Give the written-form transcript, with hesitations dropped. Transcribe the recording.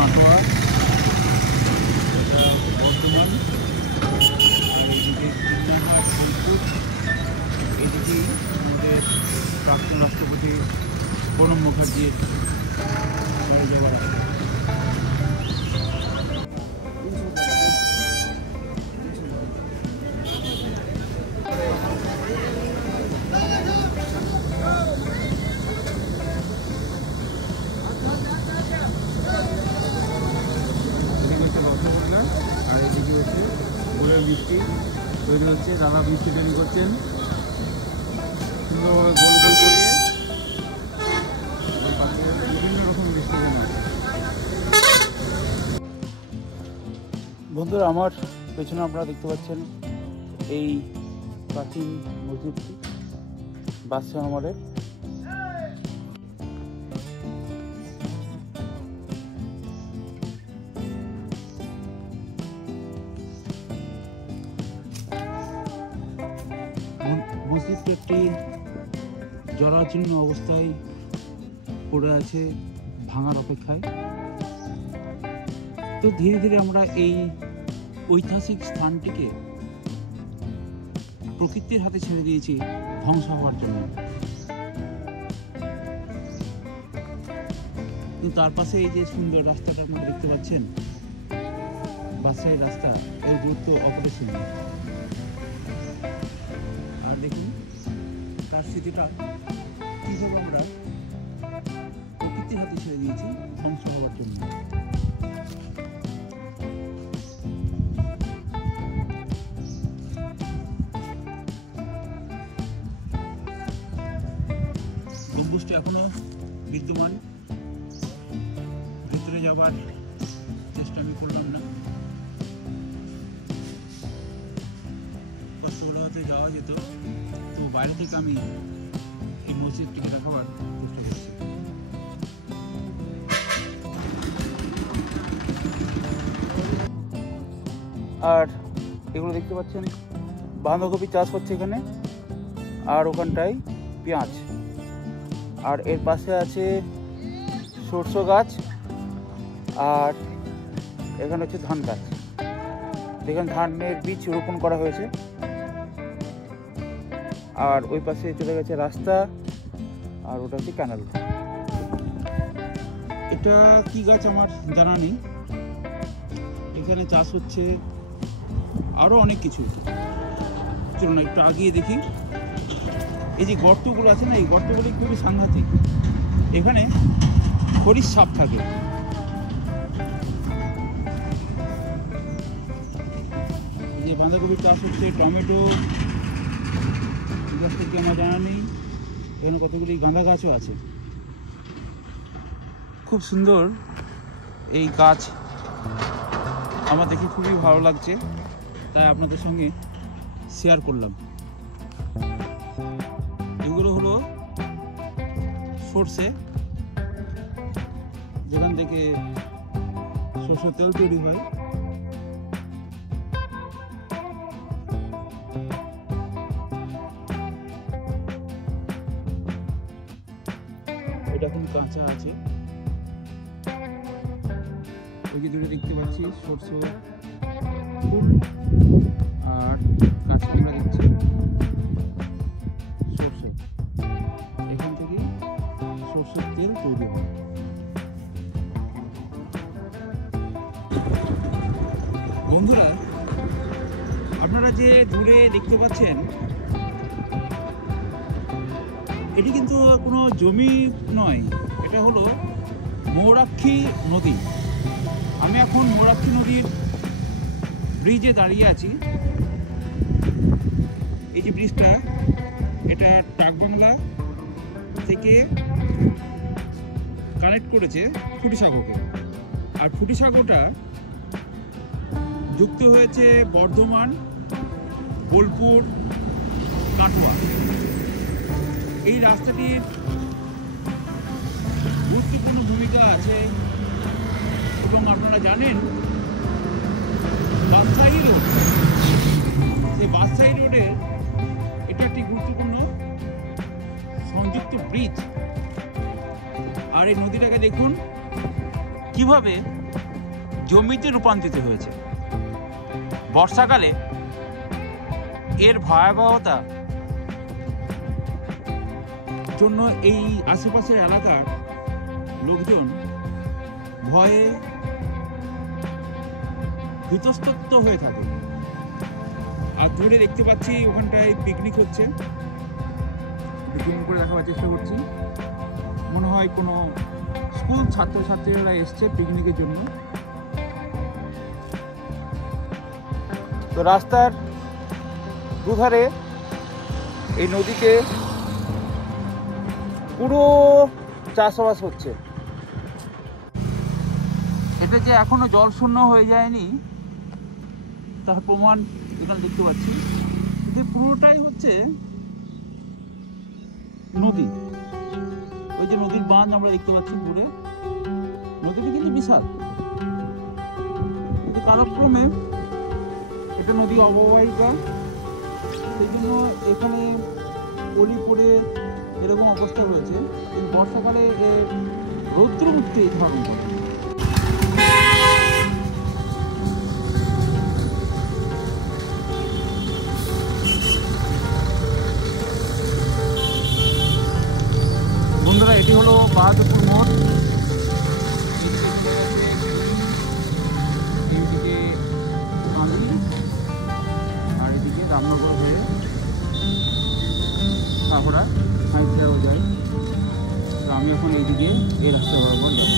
কাটোয়া, এটা বর্ধমান, আর এইদিকে চিন্নাহাট, বোলপুর। এইদিকেই আমাদের প্রাক্তন রাষ্ট্রপতি প্রণব মুখার্জির বাড়ি যাওয়ার রাস্তা। আর এদিকে হচ্ছে গোলের বৃষ্টি তৈরি হচ্ছে, দাদা বৃষ্টি তৈরি করছেন সুন্দরভাবে গোল গোল করিয়ে বিভিন্ন রকম বৃষ্টি। বন্ধুরা, আমার পেছনে আপনারা দেখতে পাচ্ছেন এই প্রাচীন মসজিদটি বাদশাহ আমলের। মসজিদটি একটি জরাজীর্ণ অবস্থায় পড়ে আছে, ভাঙার অপেক্ষায়। তো ধীরে ধীরে আমরা এই ঐতিহাসিক স্থানটিকে প্রকৃতির হাতে ছেড়ে দিয়েছি ধ্বংস হওয়ার জন্য। কিন্তু তার পাশে এই যে সুন্দর রাস্তাটা আপনারা দেখতে পাচ্ছেন, বাদশাহী রাস্তা, এর গুরুত্ব অপরিসীম। আর দেখুন তার স্মৃতিটা কীভাবে আমরা প্রকৃতির হাতে ছেড়ে দিয়েছি ধ্বংস হওয়ার জন্য। গম্বুজটা এখনো বিদ্যমান, ভেতরে যাবার চেষ্টা আমি করলাম না, কষ্টগুলো হয়তো যাওয়া যেত, তো বাইরে থেকে আমি এই মসজিদটিকে দেখাবার চেষ্টা করছি। আর এগুলো দেখতে পাচ্ছেন বাঁধাকপি চাষ হচ্ছে এখানে, আর ওখানটায় পেঁয়াজ, আর এর পাশে আছে সরষে গাছ, আর এখানে হচ্ছে ধান গাছ। দেখেন ধানের বীজ রোপণ করা হয়েছে। আর ওই পাশে চলে গেছে রাস্তা, আর ওটা হচ্ছে ক্যানাল। এটা কি গাছ আমার জানা নেই। এখানে চাষ হচ্ছে আরও অনেক কিছু। চলুন একটু আগিয়ে দেখি। এই যে গর্তগুলো আছে না, এই গর্তগুলি খুবই সাংঘাতিক। এখানে খরিস সাপ থাকে। এই যে বাঁধাকপি চাষ হচ্ছে, টমেটো গাছ থেকে আমার জানা নেই। এখানে কতগুলি গাঁদা গাছও আছে। খুব সুন্দর এই গাছ, আমার দেখে খুবই ভালো লাগছে, তাই আপনাদের সঙ্গে শেয়ার করলাম। এগুলো হলো সরষে, যেখান থেকে সরষের তেল তৈরি হয়। এটা এখন কাঁচা আছে। ওই যে দূরে দেখতে পাচ্ছি সরষে ফুল, আর কাঁচা আমরা দেখছি সরষে। এখান থেকে সরষের তেল তৈরি হয়। বন্ধুরা, আপনারা যে দূরে দেখতে পাচ্ছেন, এটি কিন্তু কোনো জমি নয়, এটা হলো ময়ূরাক্ষী নদী। আমি এখন ময়ূরাক্ষী নদীর ব্রিজে দাঁড়িয়ে আছি। এই যে ব্রিজটা, এটা টাকবাংলা থেকে কানেক্ট করেছে ফুটিসাগরকে, আর ফুটিসাগরটা যুক্ত হয়েছে বর্ধমান, বোলপুর, কাটোয়া। এই রাস্তাটির গুরুত্বপূর্ণ ভূমিকা আছে, এবং আপনারা জানেন বাদশাহী রোড, সেই বাদশাহী রোডে এটা একটি গুরুত্বপূর্ণ সংযুক্ত ব্রিজ। আর এই নদীটাকে দেখুন কিভাবে জমিতে রূপান্তরিত হয়েছে। বর্ষাকালে এর ভয়াবহতা জন্য এই আশেপাশের এলাকার লোকজন ভয়ে ভীতস্তত্ত্ব হয়ে থাকে। আর দূরে দেখতে পাচ্ছি ওখানটায় পিকনিক হচ্ছে, জুম করে দেখাবার চেষ্টা করছি। মনে হয় কোনো স্কুল ছাত্রছাত্রীরা এসছে পিকনিকের জন্য। তো রাস্তার দুধারে এই নদীতে পুরো চাষবাস হচ্ছে। এটা যে এখনো জল শূন্য হয়ে যায়নি তার প্রমাণ এখানে দেখতে পাচ্ছি। এটা পুরোটাই হচ্ছে নদী। ওই যে নদীর বাঁধ আমরা দেখতে পাচ্ছি দূরে, নদীটি কিন্তু বিশাল। কিন্তু কালক্রমে এটা নদী অববাহিকা, সেই জন্য এখানে পলি পড়ে এরকম অবস্থা রয়েছে। এই বর্ষাকালে রৌদ্র উঠতে ধারণ করে। বন্ধুরা, এটি হলো বাহাদুরপুর মোড়। এইদিকে আমি আর এদিকে রামনগর হয়ে হাওড়া হাইট যাওয়া যায়। তো আমি এখন এইদিকে এই রাস্তা বরাবর যাবো।